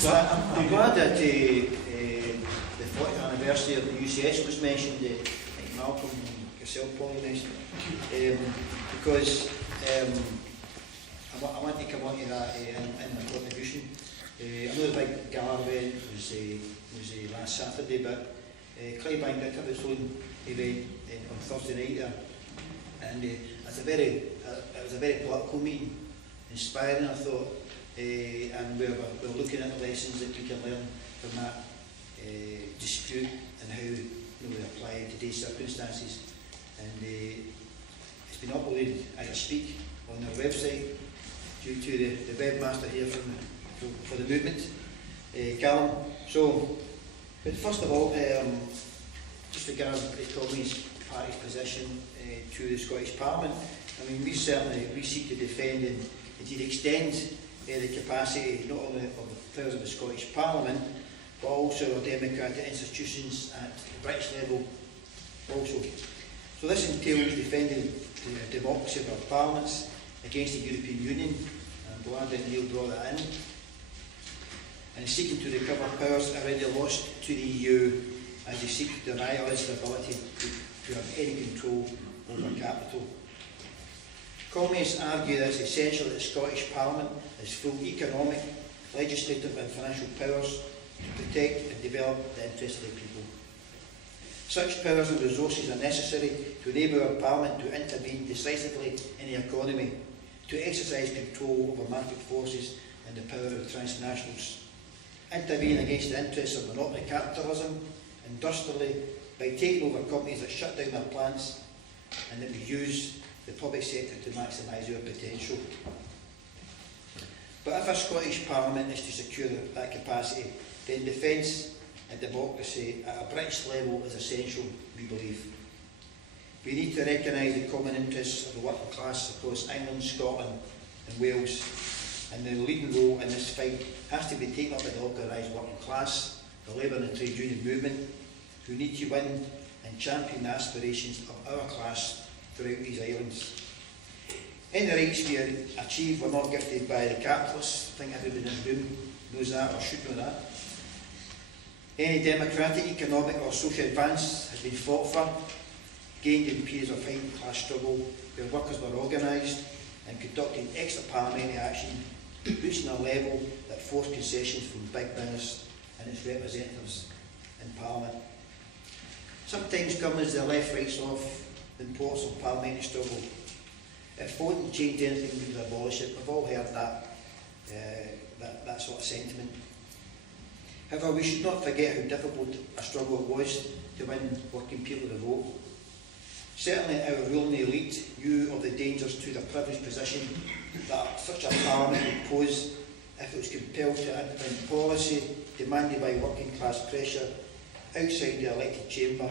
So I'm glad that the 40th anniversary of the UCS was mentioned. I think Malcolm and yourself, Paul, mentioned because I want to come on to that in my contribution. I know the big gala event was last Saturday, but Clydebank did have its own event on Thursday night there, and it was a very political meeting, inspiring, I thought. And we're looking at the lessons that we can learn from that dispute and how we apply it to today's circumstances. And it's been uploaded as I speak on our website due to the webmaster here for the movement, Callum. So, but first of all, just regarding the Communist Party's position to the Scottish Parliament, I mean, we seek to defend and indeed extend the capacity not only of the powers of the Scottish Parliament, but also our democratic institutions at the British level also. So this entails defending the democracy of our parliaments against the European Union, and I'm glad that Neil brought that in, and seeking to recover powers already lost to the EU as they seek to deny us the ability to have any control over capital. Communists argue that it's essential that the Scottish Parliament has full economic, legislative and financial powers to protect and develop the interests of the people. Such powers and resources are necessary to enable our Parliament to intervene decisively in the economy, to exercise control over market forces and the power of transnationals, intervene against the interests of monopoly capitalism, industrially, by taking over companies that shut down their plants and that we use the public sector to maximise our potential. But if our Scottish Parliament is to secure that capacity, then defence and democracy at a British level is essential, we believe. We need to recognise the common interests of the working class across England, Scotland and Wales, and the leading role in this fight has to be taken up by the organised working class, the labour and the trade union movement, who need to win and champion the aspirations of our class throughout these islands. In the rights we achieve, we're not gifted by the capitalists. I think everybody in this room knows that, or should know that. Any democratic, economic or social advance has been fought for, gained in periods of high class struggle, where workers were organised and conducting extra parliamentary action, reaching a level that forced concessions from big business and its representatives in Parliament. Sometimes governments they left rights off the importance of parliamentary struggle. If voting changed anything, we would abolish it. We've all heard that sort of sentiment. However, we should not forget how difficult a struggle it was to win working people to vote. Certainly our ruling elite knew of the dangers to their privileged position that such a parliament would pose if it was compelled to implement policy demanded by working class pressure outside the elected chamber,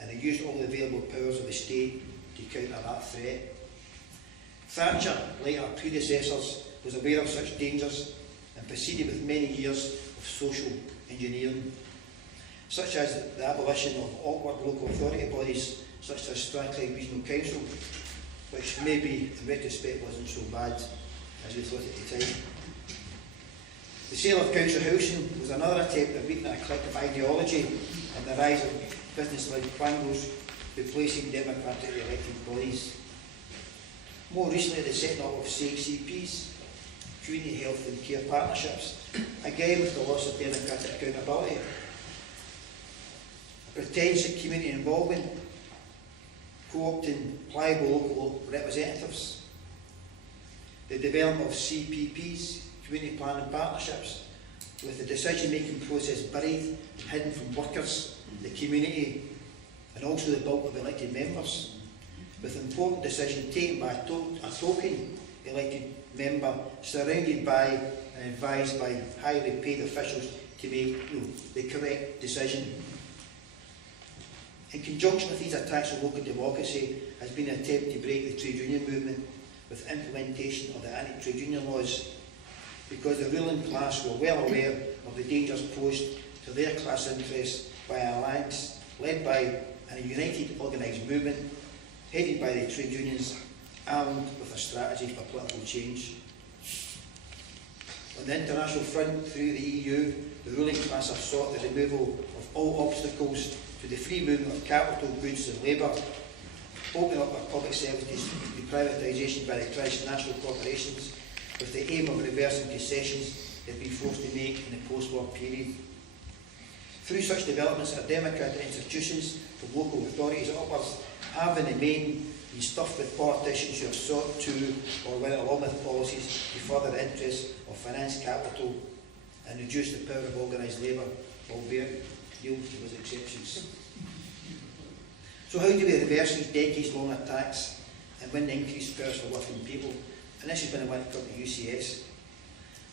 and they used all the available powers of the state to counter that threat. Thatcher, like her predecessors, was aware of such dangers and proceeded with many years of social engineering, such as the abolition of awkward local authority bodies such as Strathclyde Regional Council, which maybe in retrospect wasn't so bad as we thought at the time. The sale of council housing was another attempt at meeting a collective ideology and the rise of business-led quangos replacing democratically elected bodies. More recently, the setting up of CHCPs, community health and care partnerships, again with the loss of democratic accountability. A pretense at community involvement, co-opting pliable local representatives. The development of CPPs, community planning partnerships, with the decision-making process buried and hidden from workers, the community, and also the bulk of elected members, with important decisions taken by a token elected member surrounded by and advised by highly paid officials to make the correct decision. In conjunction with these attacks on local democracy has been an attempt to break the trade union movement with implementation of the anti-trade union laws, because the ruling class were well aware of the dangers posed to their class interests by an alliance led by a united organised movement headed by the trade unions, armed with a strategy for political change. On the international front, through the EU, the ruling class have sought the removal of all obstacles to the free movement of capital, goods and labour, opening up our public services to privatisation by the transnational corporations with the aim of reversing concessions they've been forced to make in the post-war period. Through such developments, our democratic institutions, from local authorities upwards, have in the main been stuffed with politicians who have sought to, or went along with policies to further the interests of finance capital and reduce the power of organised labour, albeit there was exceptions. So how do we reverse these decades-long attacks and win the increased powers for working people? And this is when I went to the UCS.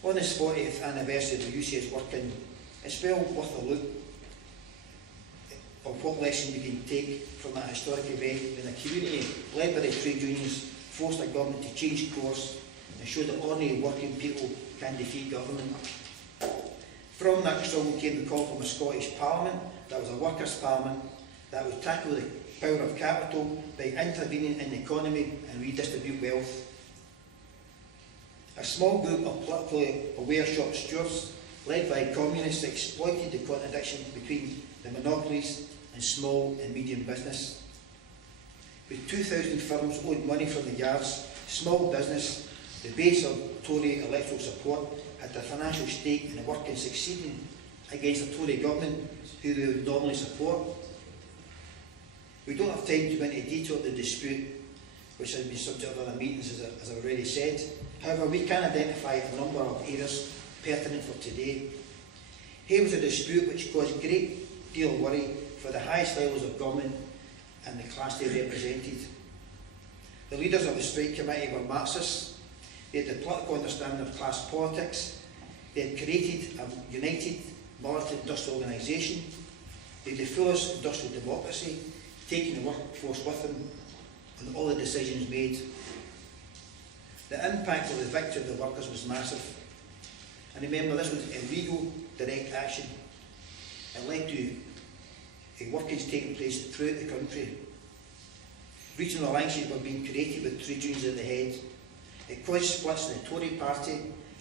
On this 40th anniversary of the UCS working, it's well worth a look of what lesson we can take from that historic event when a community led by the trade unions forced the government to change course and show that ordinary working people can defeat government. From that struggle came the call from a Scottish Parliament that was a workers' parliament that would tackle the power of capital by intervening in the economy and redistribute wealth. A small group of politically aware shop stewards, led by communists, exploited the contradiction between the monopolies and small and medium business. With 2,000 firms owed money from the yards, small business, the base of Tory electoral support, had a financial stake in the working succeeding against the Tory government, who they would normally support. We don't have time to go into detail of the dispute, which has been subject of other meetings, as I've already said. However, we can identify a number of areas pertinent for today. Here was a dispute which caused a great deal of worry for the highest levels of government and the class they represented. The leaders of the strike committee were Marxists. They had the political understanding of class politics. They had created a united militant industrial organisation. They had the fullest industrial democracy, taking the workforce with them on all the decisions made. The impact of the victory of the workers was massive. And remember, this was illegal direct action. It led to workings taking place throughout the country. Regional alliances were being created with trade unions at the head. It caused splits in the Tory party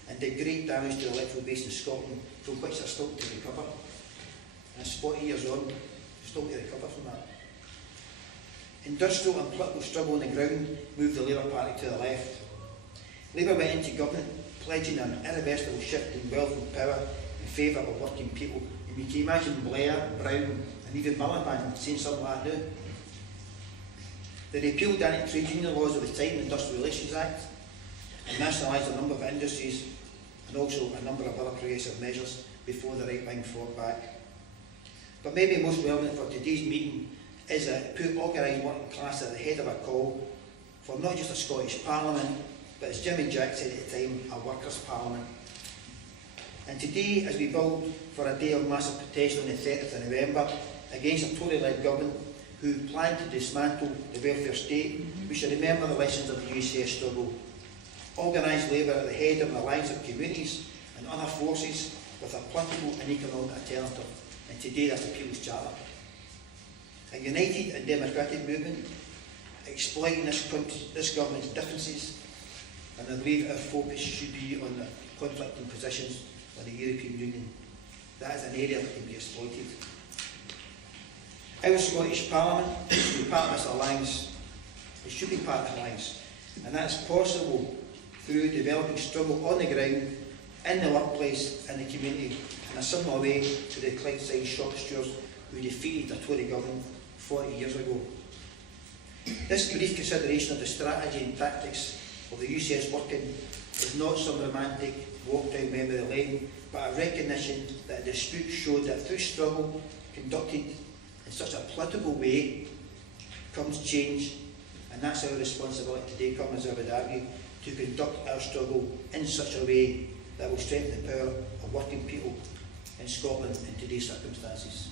and did great damage to the electoral base in Scotland, from which they're still to recover. And it's 40 years on, they're still to recover from that. Industrial and political struggle on the ground moved the Labour Party to the left. Labour went into government pledging an irreversible shift in wealth and power in favour of working people. And you can imagine Blair, Brown and even Miliband saying something like that now. They repealed anti-trade union laws of the time, the Industrial Relations Act, and nationalised a number of industries and also a number of other progressive measures before the right wing fought back. But maybe most relevant for today's meeting is that it put organised working class at the head of a call for not just a Scottish Parliament, but as Jimmy Jack said at the time, a workers' parliament. And today, as we build for a day of massive protest on the 30th of November against a Tory-led government who plan to dismantle the welfare state, we should remember the lessons of the UCS struggle. Organised labour at the head of an alliance of communities and other forces with a political and economic alternative. And today that's the People's Charter. A united and democratic movement, exploiting this government's differences, and I believe our focus should be on the conflicting positions of the European Union. That is an area that can be exploited. Our Scottish Parliament should be part of this alliance. It should be part of the alliance. And that is possible through developing struggle on the ground, in the workplace, in the community, in a similar way to the Clydeside shop stewards who defeated the Tory government 40 years ago. This brief consideration of the strategy and tactics of the UCS working is not some romantic walk down memory lane, but a recognition that the dispute showed that through struggle conducted in such a political way comes change, and that's our responsibility today, come as I would argue, to conduct our struggle in such a way that will strengthen the power of working people in Scotland in today's circumstances.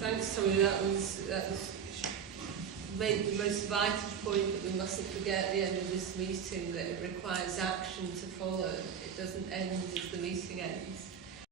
Thanks, Tommy. That was made the most vital point that we mustn't forget at the end of this meeting, that it requires action to follow. It doesn't end as the meeting ends.